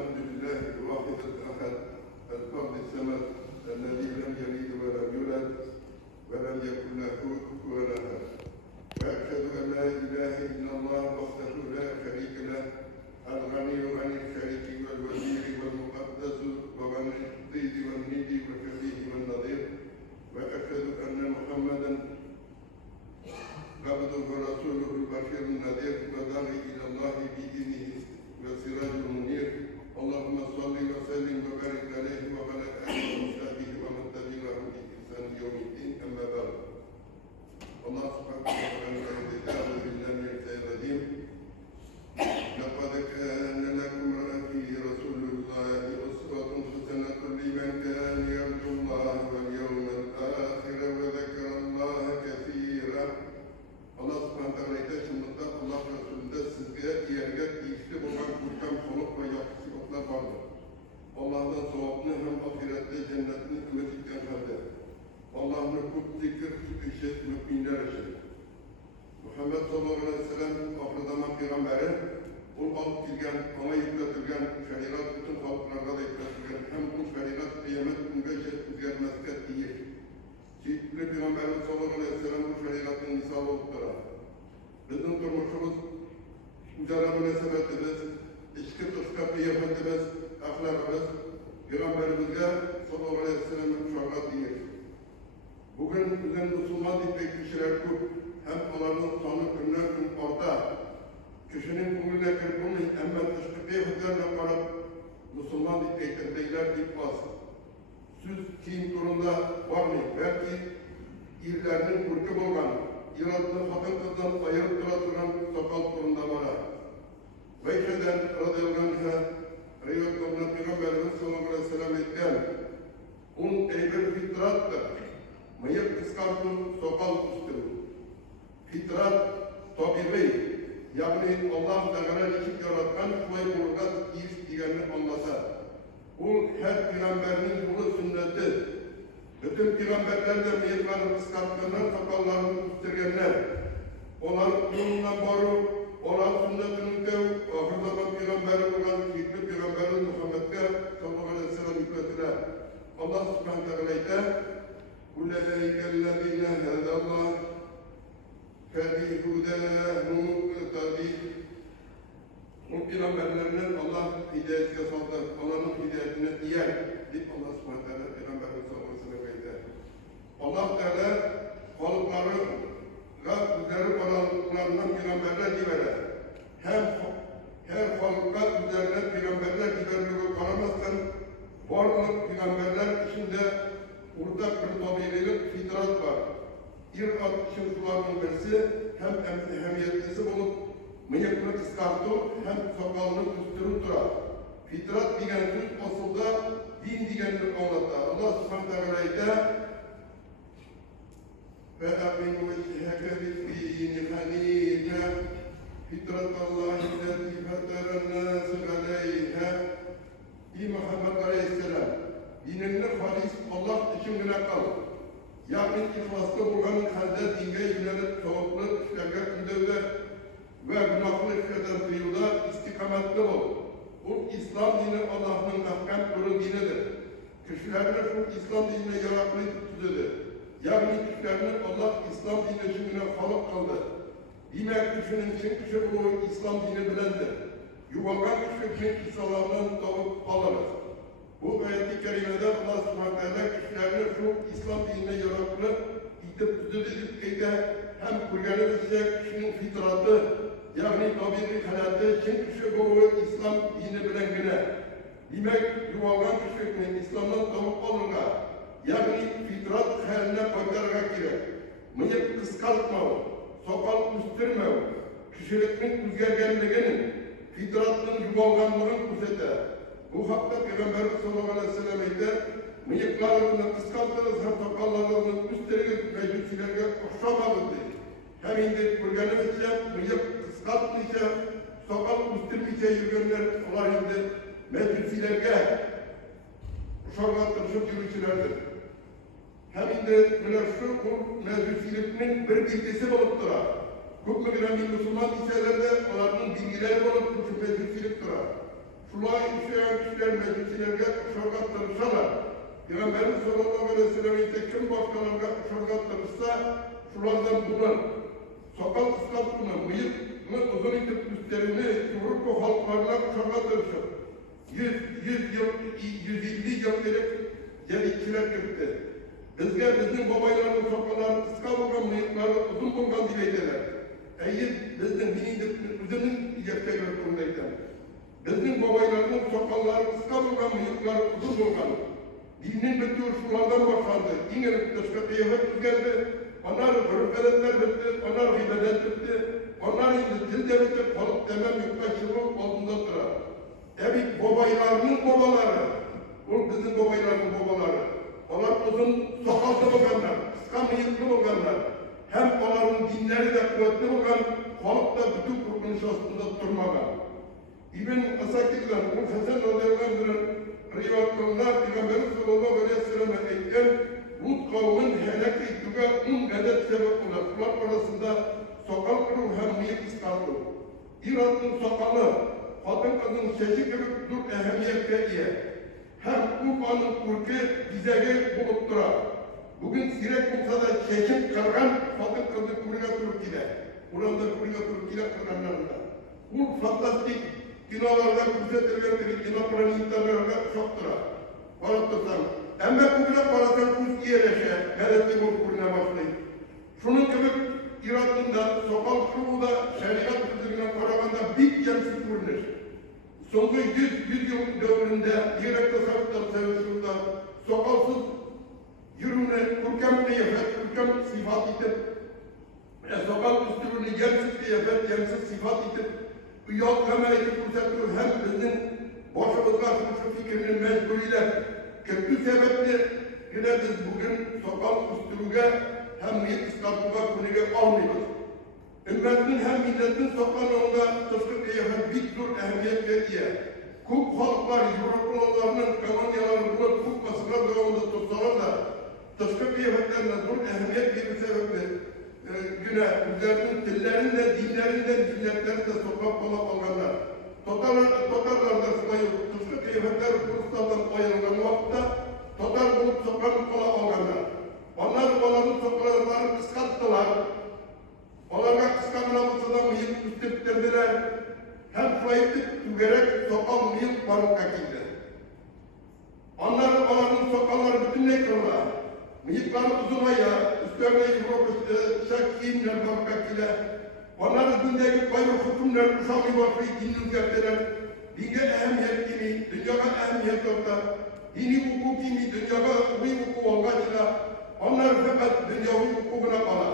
الحمد لله الواحد الأحد الفرد الصمد الذي لم يلد ولم يولد ولم يكن له كفوا أحد. وأشهد أن لا إله إلا الله وحده لا شريك له الغني عن الشريك والوزير والمقدس وعن الضيد والند والشبيه والنظير. وأشهد أن محمدا عبده ورسوله البشير النذير وداعي إلى الله بإذنه وسراج المنير. اللهم صل وسلم وبارك عليه وعلى آله وصحبه ومن تبعهم بإحسان يوم الدين. أما بعد. الله سبحانه وتعالى أعوذ بالله من الشيطان الرجيم. لقد كان لكم في رسول الله أسوة حسنة لمن كان يرجو الله واليوم الآخر وذكر الله كثيرا. Allah subhanahu teala'ya şunlukta Allah Resulü'nde sizlere yerge değişti olan kurtan konuk ve yakışıklıklar vardır. Allah'tan sevabını hem ahirette cennetini ümmetlikten halde. Allah'ın hukuk, zikir, işet, müminler için. Muhammed sallallahu aleyhi ve sellem ahir zaman peygamberi, o alıp gelgen, ona yükletilgen şeriat bütün halklarda da yükletilgen, hem bu şeriat kıyamet günü üzermezke değil. Şehitli Peygamberimiz sallallahu aleyhi ve sellem bu şeriatın misal oldukları. Bizim durmuşumuz, üzere münasebetimiz, içki dışkı kıyafetimiz, ahlakımız, Peygamberimizge sallallahu aleyhi ve sellem'in şarkat değil. Bugün bizim Müslüman dipek kişiler çok, hem onların sonu günler gün orta. Kişinin kumuyla kırpını emme dışkı kıyafetlerine kalıp, Müslüman dipekten beyler dip basın. Süz kim durumda var mı? Belki irlerinin kurku bolgan, iradını hatın kızdan ayırıp duran sakal durumda var. Veyşeden radıyallahu anh'a rivayetlerine Peygamberimiz sallallahu aleyhi ve sellem etken un eyber fitrattır. Mıyık kıskartın sakal üstü. Fitrat tabibi, yani Allah Teala için yaratkan şuay bulgat iş diyenini anlasa. Bu her peygamberinin yolu sünneti. Bütün peygamberler de meyillerini kıskartkanlar, sakallarını üstürgenler. Onlar yolundan boru, onlar sünnetinin dev, ahir zaman peygamberi olan şehitli peygamberimiz Muhammed'e sallallahu aleyhi ve sellem hükmetiler. Allah subhanahu wa ta'ala "Ulaike ellezine hedallah febihudâhu muqtadî." O peygamberlerinin Allah hidayetine saldı, Allah'ın hidayetine diyen deyip Allah subhanahu teala Peygamberimiz sallallahu aleyhi ve sellem'e Allah Teala halkları üzeri olanlarından peygamberler gibere. Her halka üzerine peygamberler giberliğe karamazsan varlık peygamberler içinde ortak bir tabiilik fitrat var. İr'at için sularının birisi hem ehemmiyetlisi olup mıyıkını kıskartıp hem sakalını üstürüp durar. Fitrat diyen söz aslında din diyendir anlatır. Allah subhanahu teala'ya فَاَقِمْ وَجْهَكَ لِلدِّينِ حَنِيفًا فِطْرَةَ اللّٰهِ الَّتِي فَطَرَ النَّاسَ عَلَيْهَا. Ey Muhammed Aleyhisselam, dinini halis Allah için güne kal. Yani ihlaslı olan halde dinge yönelik sevaplı işlerge gündevde ve günahlı işlerden duyuda istikametli ol. Bu İslam dini Allah'ın ahkam kuru dinidir. Kişilerini şu İslam dinine yaratmayı tutuyordur. Yani kişilerini Allah İslam dini için halık kıldı. Demek kişinin için kişi bu İslam dini bilendir. Yuvalgan kişi için İslam'dan tavuk alırız. Bu ayet-i kerimede Allah subhanahu teala kişilerini şu İslam dinine yaratmayı itip tutuyordur. Hem kurganı kişinin fitratı, yani tabi'i hayatı için kişi bu İslam dini bilen güne. Demek yuvalgan kişinin İslam'dan tavuk alırlar. Yani fitrat haline koydarga gerek. Mıyık kıskartma, sakal üstürme, kişilikinin üzgergenliğinin, fitratının yuvalganlığının kuzete. Bu hakta Peygamberimiz sallallahu aleyhi ve sellem eder, mıyıklarını kıskartırız, hem sakallarını üstürürüz, meclisilerine okşamadız dedi. Hem indir kurganımızca, mıyık kıskartmayacak, sakal üstürmeyecek yürüyenler olar indi, meclisilerine okşamadırışıp yürüyüşlerdir. Hem indi şu meclisilikinin bir bilgisi olup durar. Hükmü giren bir Müslüman liselerde onların bilgileri olup meclisilik durar. şulay işleyen kişiler meclislerine uşağa tanışalar. Peygamberimiz sallallahu aleyhi ve sellem'e kim başkalarına uşağa tanışsa, şulardan bunlar, sokak ıslattığını, mıyıkını uzun itip üstlerini, Avrupa halklarına uşağa tanışır. 150 yıl gerek gedikçiler gitti. Bizge bizim babayların sokalarını kıska bulgan, mıyıkları uzun bulgan dibeydiler. Eğer bizden üzerinin yekte görüntündeyken, bizim babaylarının sokalları kıska bulgan, mıyıkları uzun bulgan. Dinin bütüğü şunlardan başlandı. İngiliz dışkı kıyafet geldi. Onlar hırfeletler bitti, onlar gıbedet bitti. Onlar indi dilde bitti, kalıp demem yüktaşlığı altında durar. Evet, babaylarının babaları, bu bizim babayların babaları. Onlar uzun sokalda bulganlar, kıska mıyıklı bulganlar. Hem onların dinleri de kuvvetli bulgan, kalıp da bütün kurtuluş aslında durmagan. İbn Asakir'den, bu Hasan Radyalı'nın rivayetlerinde Peygamberimiz sallallahu aleyhi ve sellem'e eyken Lut kavmin helak ettiğine adet sebep olan kulak arasında sokal kırığı hem mıyık ıskardı. İran'ın sokalı, kadın kızın sesi gibi dur ehemmiyette diye. Hem Kur'an'ın kurku bizege bulup durar. Bugün sirek bulsa da çekim kırgan kadın kızı kurga turup gider. Kur'an'da kurga turup gider kırganlarında. Bu fantastik binalarda kuzetilgenleri, binaların interlerine çoktura. Baratırsan, emme kubine parasal kuz iyeleşe, meretli bu kuruna başlayın. Şunun gibi İran'da, sokal şuruda, şeriat kızılığına karaganda bir gemsiz kuruluş. Sonlu 100 yıl dövründe, direk tasarruftan sevişinde, sokalsız yürümüne, kurkem kıyafet, kurkem sifat itip, sokal üstürünü gemsiz kıyafet, gemsiz sifat itip, yol kamerayı kurtarıyor hem bizim başımızda şu fikrinin mecburiyle kötü sebeple yine biz bugün sokak üstürüge hem mıyık ıskatlığa konuya almıyoruz. Ümmetin hem milletin sokağında tıskı kıyafet bir dur ehemmiyet veriyor. Kuk halklar, Avrupalılarının kamanyaları bulup kuk basılar devamında tutsalar da tıskı kıyafetlerine dur ehemmiyet bir sebeple güne, üzerinin dillerinden, dinlerinden, milletleri de sokak kola olganlar. Totarlarda sılayıp, tuşlu kıyafetler Ruslardan ayrılan vakitte, totar bulup sokak kola olganlar. Onlar onların sokaklarını kıskattılar. Onlara kıskanma bulsadan mıyık üstüptirdiler. Hem şuayıptık tügerek sokak mıyık barık akildi. Onların sokakları bütünle kırlar. Mıyıkları uzun ayağı, üstlerine Avrupa şakiyimler bakakile, onların dindeki bayrak hükümler uşağı başlayı dinini gerçeler, dinge ehemmiyet kimi, dünyada ehemmiyet yokta, dini hukuk kimi, dünyada hukuku olgaçla, onlar fakat dünyavi hukukuna kala.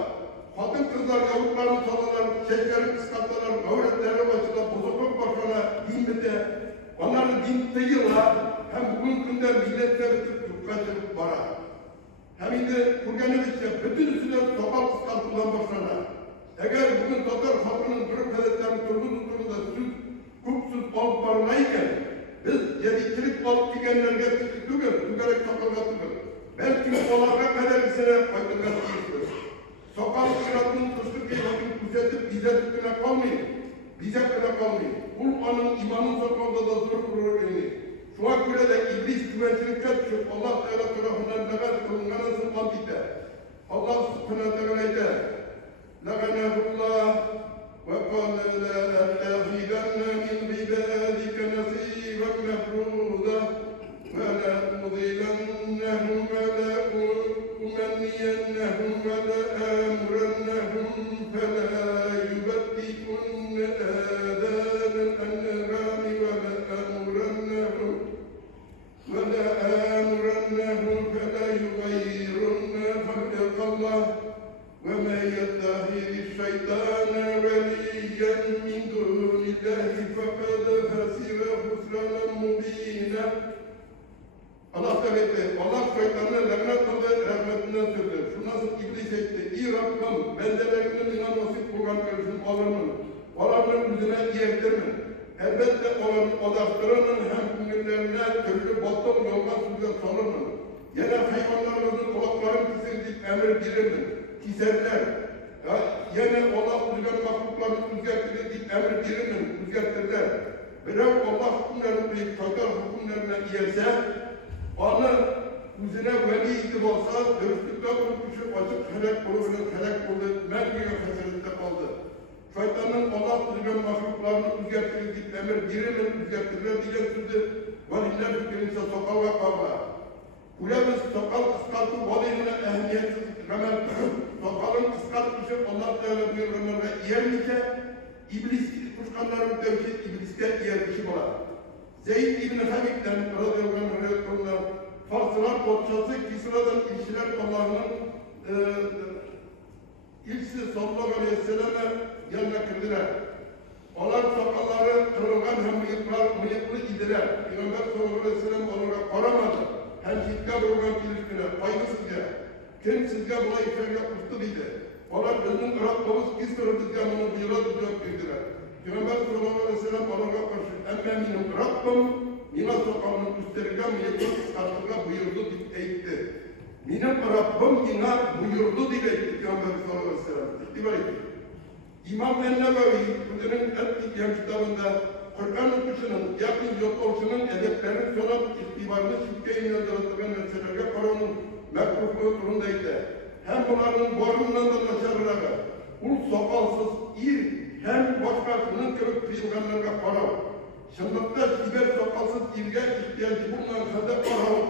Kadın kızlar yavuklarını salalar, çeşkerin kıskattılar, gavretlerine başına, bozukluk başına, din bite, onların din sayılar, hem bugün günde milletler bitip yukkaçırıp var. Hem de Kurganevic'e bütün üstüne sokak kıskantılan başlarına. Eğer bugün Tatar halkının durup hedeflerini turda süt, kupsuz balık barınayken, biz yedikçilik balık dikenlerine tügerek sokağa tıkır. Belki olarına kadar isene aydınlar değildir. Sokak sıratının tuşlu kıyafetini kuzetip bize tüküne kalmayın. Bize kıra kalmayın. Kur'an'ın imanın sokağında da zor kurur elini. Şu an göre de iblis güvençilikte düşüp Allah Teala tarafından negat kılınganı zıplan bitti. Allah subhanahu teala'ydı. Lâganâhullah ve kâle lâ'ettâfidenne min ibâdike nasîben mefrûda ve lâ'udîlennehum ve lâ'umenniyennehum ve lâ'âmurennehum felâ yubettikunne âdânel en'âmi ve lâ'âmurennehum وَلَآمُرَنَّهُمْ فَلَا يُغَيِّرُنَّ خَلْقَ اللَّهِ وَمَنْ يَتَّخِذِ الشَّيْطَانَ وَلِيًّا مِنْ دُونِ اللَّهِ فَقَدْ خَسِرَ خُسْرَانًا مُبِينًا. Allah söyledi, Allah şeytanı lanet kıldı, rahmetinden sürdü. Şu nasıl iblis etti, iyi Rabbim, bendelerinin inan nasip kurban görürsün, onların yüzüne diyettirmin. Elbette olan odaklarının hem günlerine türlü batıl yoldan süzüp salırmın. Yine hayvanlarımızın kulaklarını kesildik emir birimin, keserler. Yine Allah düzen mahluklarını rüzgartırdık emir birimin, rüzgartırlar. birer Allah hükümlerini ve şartlar hükümlerine iyerse, onu üzerine veli idip olsa, dürüstlükte bulmuşu açık helak bulunur, helak buldu, mermiye feserinde kaldı. Şeytanın Allah düzgün mahluklarını üzertirik emir, birinin üzertirir diye sözü, veliler hükümse sokal ve kavga. Kulemiz sokal ıskatı valihine ehemmiyetsiz remel, sokalın ıskatmışı Allah Teala buyurur ve yermişe, İblis kuşkanların devşi ibliste yermişi olar. Zeyd İbni Hamid'den radıyallahu anh Farsılar Podşası Kisra'dan ilçiler Allah'ın ilçisi sallallahu aleyhi ve selleme yanına kırdılar. Onlar sakalları kırılgan hem mıyıklı idiler. Peygamber sallallahu aleyhi ve sellem onlara koramadı. Hem şiddet olgan ilişkine faydasızca. Kim sizce buna ifer yapmıştı dedi. Onlar bizim Rabbimiz Kisra'da bunu buyura tutacak dediler. Peygamber sallallahu aleyhi ve sellem onlara karşı emme benim Rabbim Mina sokalının üstlerine mıyıklı kıskanlığa buyurdu deyip eğitti. Benim Rabbim yine buyurdu deyip eğitti Peygamber sallallahu aleyhi ve sellem. İtibar etti. İmam el-Nevevi, bugünün en kitabında Kur'an okuşunun, yakın yok oluşunun edeplerin sonra iktibarını şüpheyle yarattığı meselelerine koronun mekruhluğu durumdaydı. Hem bunların borundan da başarıları, ul sokalsız il, hem başkasının kırık kıyılganlarına koron. Şındıkta siber sokalsız ilge ihtiyacı bulunan kadar koron.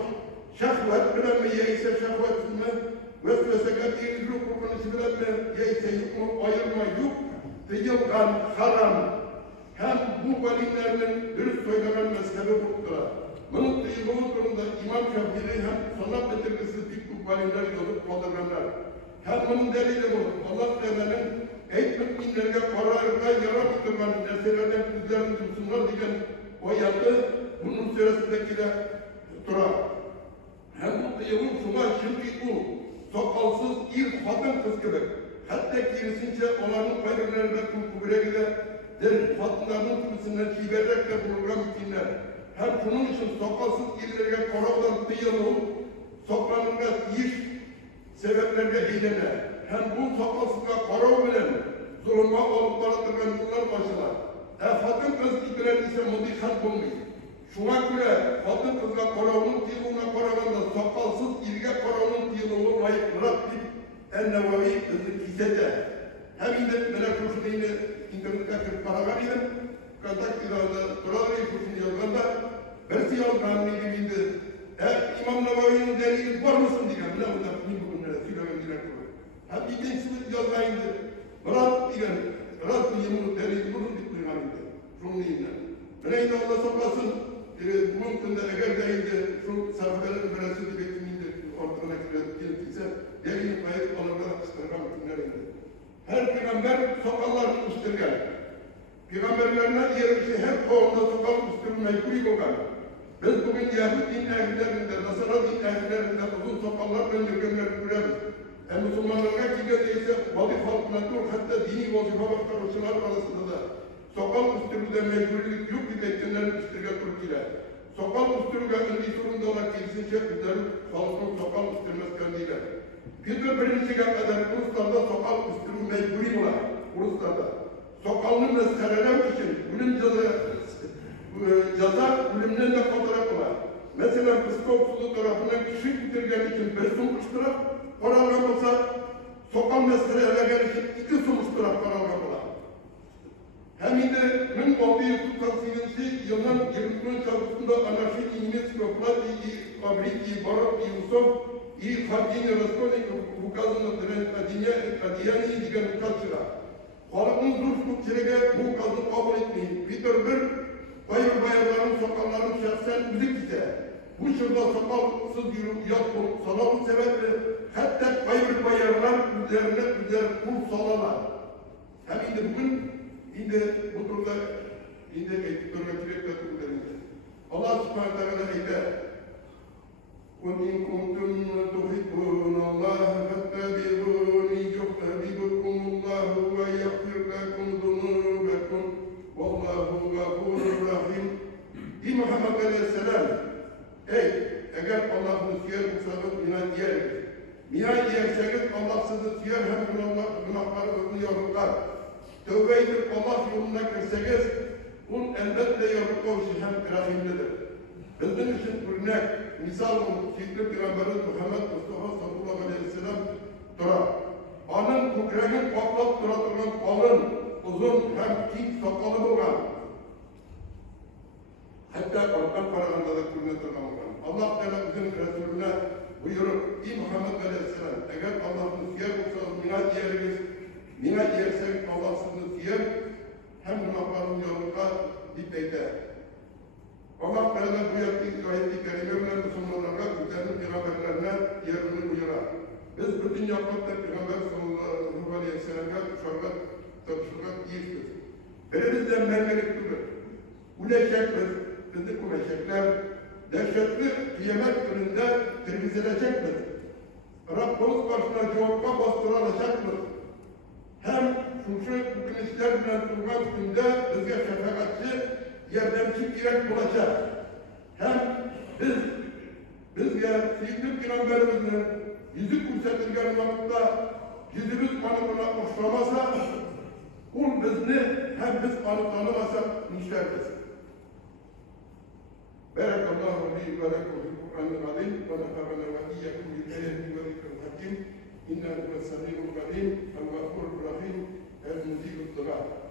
Şehvet bilen mi, yeyse şehvetsiz mi? Vesveseke değildir kurbanı bilen mi, yeyse yok mu, ayırma yok. Tıyılgan haram. Hem bu velilerinin dürüst söylenen mezhebi buldular. Bunun tıyıldığı durumda İmam Şafii hem sanat getirgisi fikri veliler yolu kaldırırlar. Hem bunun delili bu. Allah Teala'nın ey müminlerine kararına yarar tutulan nesnelerden üzerinde sunlar diyen o yazı bunun süresindekiyle durar. Hem bu tıyılın şuna şimdi bu sokalsız ilk kadın kız gibi. Hatta kirisince onların kaybırlarında kubure gider. Fatınlarının kürüsünden şiberlerle bulungan müminler. Hem bunun için sokalsız illerine koravdan tıyılın, sokranına iş sebeplerine eğlenir. Hem bu sokalsızlığa korav bilen zulüma olup baratırgan yıllar başına. Fatın kız gibiler ise mudihat bulmayın. Şuna göre fatın kızla koravının tıyılığına koravanda sokalsız ilge koravının tıyılığı layık Rabbim en-Nevevi kisede. Hem de bana kurşunu yine internette kırıp para vereyim. Kantak ilanda duraları kurşunu yazganda versi yazganını gibiydi. İmam Nevevi'nin delili var mısın diyeceğim. Ne bunlar bugünlere söylemediler kurur. Hem ikincisi yazgayındı. Murat diyeceğim. Murat diyeceğim delili bunun dikliğininde. Şunu diyeyim. Bana yine Allah saklasın. Bunun kında eğer deyince şu sarfelerin veresi dibetinde ortadan geldiyse delili kayıt olanlara kıstırgan bütünlerinde. Her peygamber sokallarını üstürgen. Peygamberlerine yerisi her kovumda sokal üstürmeyi kuyukan. Biz bugün Yahudi din ehlilerinde, Nasara din ehlilerinde uzun sokallar göndergenler görürüz. Müslümanlara gidiyse vazif halkına dur, hatta dini vazife başkanlar arasında da sokal üstürüde mecburilik yok diyeceklerin üstürge Türkiye. Sokal üstürge önce sorunda olan kilisince bizlerin halkın sokal üstürmez kendiyle. Peter birinciye kadar Ruslar'da sokal üstürü mecburi var. Ruslar'da. Sokalını meseleler için ölüm ceza ölümden de fotoğraf var. Mesela psikopsulu tarafından kişi bitirgen için 5 sonuçtura kararlar olsa sokal meseleler için 2 sonuçtura kararlar var. Hem de 1698 yılın 20. çarpısında anarşi İngiliz Koplat fabriki Barok Yusuf i Khadini Raskolnik ukazını Adiyani diyen kaçıra. Halkın zor kutçerege bu ukazını kabul etmeyin. Peter bir bayırların sokalların şahsen müzik ise bu şurada sokalsız yürüp yat olup salalım sebeple hatta bayırlar üzerine kul salalar. Hem de bugün bu durumda Allah subhanahu wa ta'ala eder. وَاِنْ كُنْتُمْ تُحِبُّونَ اللّٰهَ فَاتَّبِعُونِ يُحْبِبْكُمُ اللّٰهُ وَيَغْفِرْ لَكُمْ ذُنُوبَكُمْ وَاللّٰهُ غَفُورٌ رَحِيمٌ. Ey Muhammed Aleyhisselam, eğer Allah'ını seviyorsanız inan diyeriz. İnan diyerseniz Allah sizi seviyor, hem günahları yorulur. Tövbe edip Allah yoluna girseniz Ul elbette yapıp hem rahimlidir. Bizim için örnek, misal Şükür Peygamberimiz Muhammed Mustafa sallallahu aleyhi ve sellem dura. Anın kukreğin patlap duran kalın, uzun hem dik sakalı olan. Hatta Kur'an paraganda da kurnetler olan. Allah Teala bizim Resulüne buyurup, İyi Muhammed Aleyhisselam, eğer Allah'ın siyer olsanız mina yersek Allah'sınız siyer, hem günahların yolunda bitmeyde. Allah Teala bu yaptığı ayet-i kerimeler Müslümanlara, güzellik peygamberlerine yerini buyurar. Biz bütün yapmakta Peygamber sallallahu aleyhi ve sellem'e uşaklar, uşaklar değiliz. Elimizden mermelik durur. Uleşekler, bizi uleşekler, dehşetli kıyamet gününde temizlenecektir. Rabbimiz karşısına cevapla bastırılacaktır. Hem suçu günüşler bilen durmak günde bize şefakatçi, yardımcı gerek bulacak. Hem bizge Seyyid-i Peygamberimizin yüzü kursetilgen vakitte yüzümüz kanımına hoşlamasa, kul bizni hem biz kanı tanımasa nişlerdir. Barakallahu li ve lekum fil Kur'anil azim ve nefa'ana ve iyyakum bil ayati ve zikril hakim. İnnehu huves-semî'ul alîm, el-gafûrur rahîm, el-muzîbud du'a.